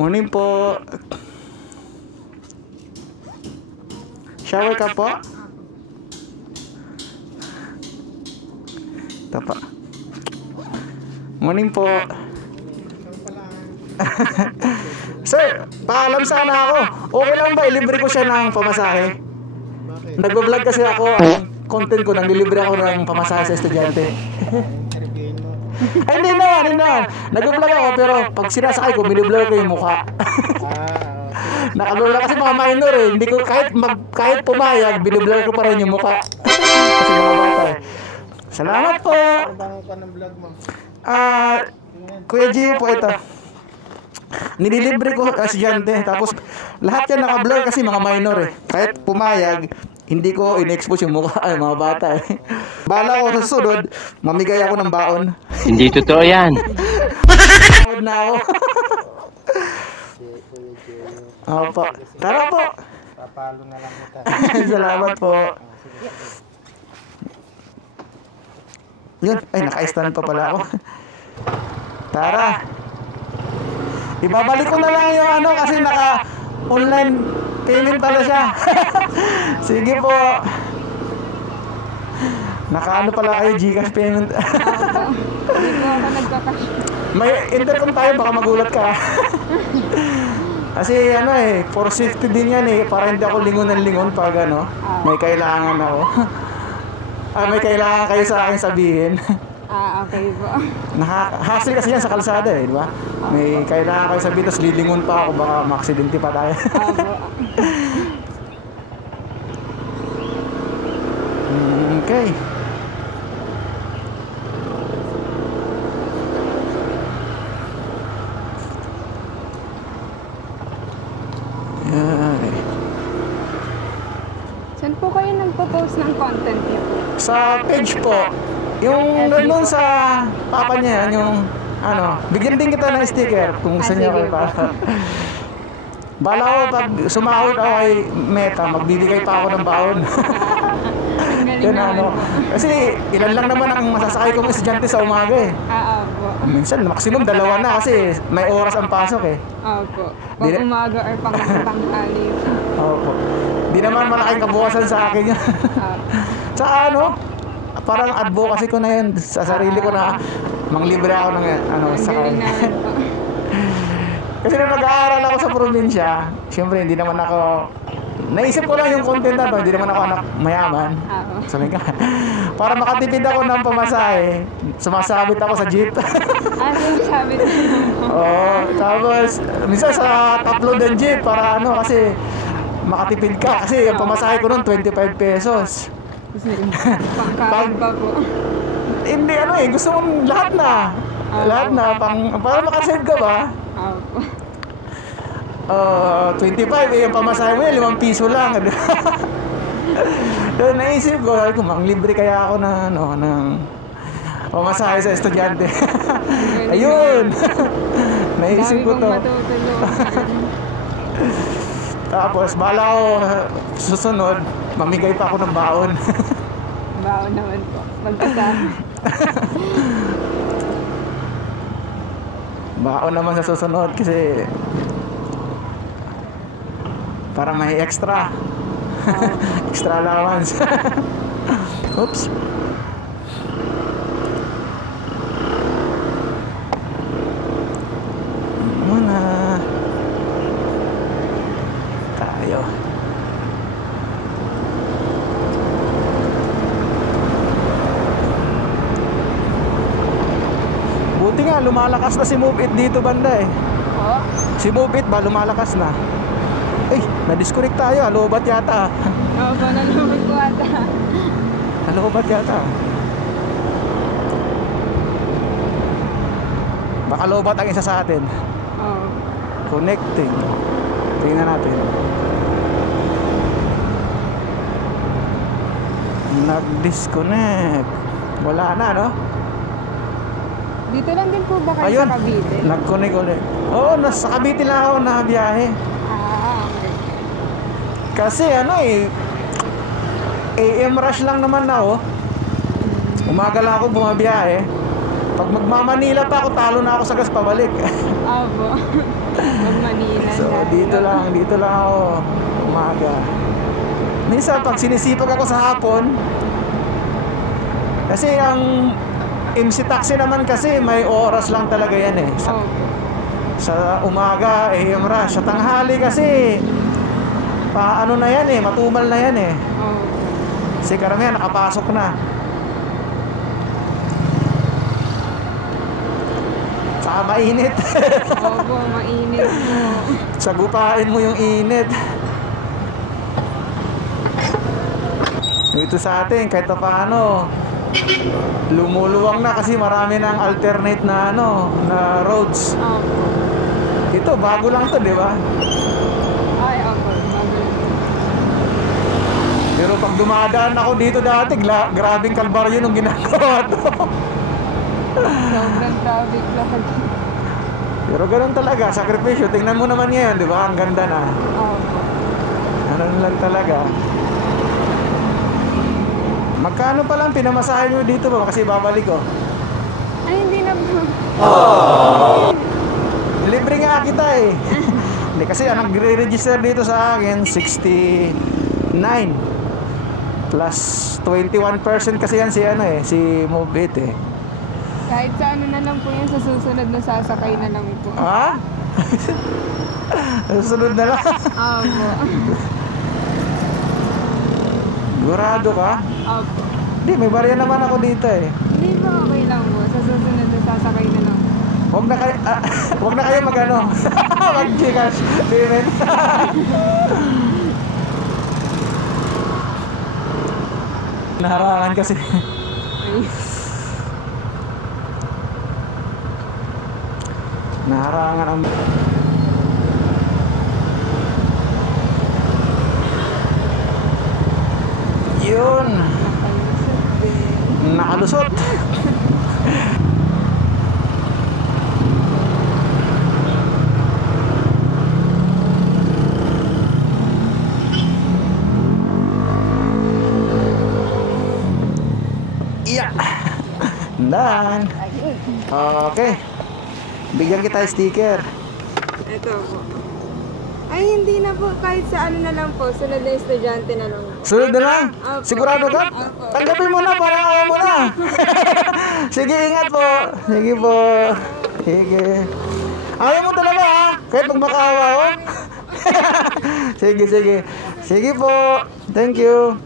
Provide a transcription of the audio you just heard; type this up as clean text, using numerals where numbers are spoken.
Morning po. Shower ka po? Ito pa. Morning po. Sir, paalam sana ako. Okay lang ba ilibre ko siya ng pamasahe? Nag-vlog kasi ako. Ang content ko, nang-deliver ako ng pamasahe sa estudyante. Ay, hindi naman. Nag-vlog ako pero pag sinasakay ko, biniblur ko yung mukha. Nakablur kasi mga minor eh. Hindi ko kahit pumayag, biniblur ko pa rin yung mukha. Kasi mga bata eh. Salamat po. Kuya G po ito. Nililibre ko estudyante. Tapos lahat yan naka-blur kasi mga minor eh. Kahit pumayag, hindi ko in-expose yung mukha ay mga bata eh. Bala ko sa susunod, mamigay ako ng baon. Hindi totoo yan. Baon na ako. Opo. Tara po. Papalo na lang kita. Salamat po. Yun. Ay, naka-stand pa pala ako. Tara. Ibabalik ko na lang yung ano kasi naka-online payment pala siya. Sige po. Naka-ano pala kayo, Gcash payment. Hindi po ako nagkakash. May intercom tayo, baka magulat ka. Kasi ano eh, for safety din yan eh. Para hindi ako lingon ng lingon pag ano, may kailangan ako. May kailangan kayo sa akin sabihin. Okay po. Hassle kasi yan sa kalsada eh, di ba? May kailangan kayo sabihin, tapos lilingon pa ako, baka maksidente pa tayo. Okay. Saan po kayo nagpo-post ng content niyo? Sa page po, yung nandun sa papa niya yan, yung ano, bigyan din kita ng sticker kung gusto niya kayo pa. Bala ko pag sumahod ako kay Meta, magbibigay pa ako ng baon. Yan ano. Kasi ilan lang naman ang masasakay kong estudyante sa umaga eh. Opo. Minsan maximum 2 na kasi may oras ang pasok eh. Opo. Pag umaga or panghali. Opo. Di naman malaking kabukasan sa akin yun. Sa ano, parang advocacy ko na yun sa sarili ko na manglibre ako ng ano, sakay. Kasi nung nag-aaral ako sa probinsya, siyempre hindi naman ako, naisip ko lang yung content na to, hindi naman ako anak mayaman. Sabi ka, para makatipid ako ng pamasahe, sumasabit ako sa jeep. Sumasabit mo? Oo, tapos minsan sa upload ng jeep para ano, kasi makatipid ka. Kasi yung pamasahe ko nun, 25 pesos. Pangkain pa po. Hindi ano eh, gusto mong lahat na. Lahat na, para makasave ka ba? 25 eh, yung pamasahe mo yan, 5 piso lang. Doon naisip ko, manglibre kaya ako na, ano, ng pamasahe sa estudyante. Ayun! Naisip ko to. Tapos, bala ko, susunod, mamigay pa ako ng baon. Baon naman po. Magkasama. Baon naman sa susunod kasi para may extra. Extra allowance. Oops. Muna tayo. Buti nga lumalakas na si Move It dito banda eh. Si Move It ba lumalakas na? Ay, na-disconnect tayo. Alobat yata. Opo, nalumot po ata. Alobat yata. Baka lobat ang isa sa atin. Connecting. Tingnan natin. Nag-disconnect. Wala na, no? Dito lang din po ba kayo Ayun, sa Cavite? nag-connect ulit. Oo, nasa Cavite lang ako na biyahe. Okay. Kasi ano eh, AM rush lang naman na ako. Umaga lang ako bumabiyahe. Pag magmamanila pa ako, talo na ako sa gas pabalik. Opo. Magmanila. Dito lang ako umaga. Minsan pag sinisipag ako sa hapon, kasi ang MC Taxi naman kasi may oras lang talaga yan eh. Opo. Sa umaga, AM rush. Sa tanghali kasi, paano na yan eh, matumal na yan eh. Opo. Kasi karamihan nakapasok na. Saka mainit. Opo, mainit po. Sagupain mo yung init. Ito sa atin, kahit pa paano, lumuluwang na kasi marami ng alternate na na roads. Opo. Ito, bago lang to, di ba? Ay, opo. Bago. Pero pag dumadaan ako dito dati, grabing kalbaryo nung ginagawa to. Sobrang traffic lahat. Pero ganun talaga, sakripisyo. Tingnan mo naman ngayon, di ba? Ang ganda na. Opo. Ganun lang talaga. Magkano pa lang pinamasahe nyo dito ba? Kasi babalik ko. Ay, hindi na po. Libre nga kita eh. Hindi kasi ang nagre-register dito sa akin 69 plus 21% kasi yan si si Mobit eh. Kahit sa ano na lang po yun, sa susunod na sasakay na lang po. Ha? Susunod na lang. Opo. Gurado ka? Opo. Hindi, may barya naman ako dito eh. Hindi po, okay lang po. Sa susunod na sasakay na lang. Huwag na kayo, huwag na kayo mag-ano. Mag-Gcash. Payment. Naharangan kasi. Ay. Naharangan ang... Yun. Nakalusot din. Nakalusot. Yeah. Dan. Ayun. Okay. Bigyan kita sticker. Ito po. Ay, hindi na po. Kahit sa ano na lang po. Sunod na estudyante na lang. Sunod na lang. Opo. Sigurado ka? Opo. Tanggapin mo na, parang ayaw mo na. Sige, ingat po. Sige po. Sige. Ayaw mo talaga ha? Kahit pag makaawa oh. Sige, sige. Sige po. Thank you.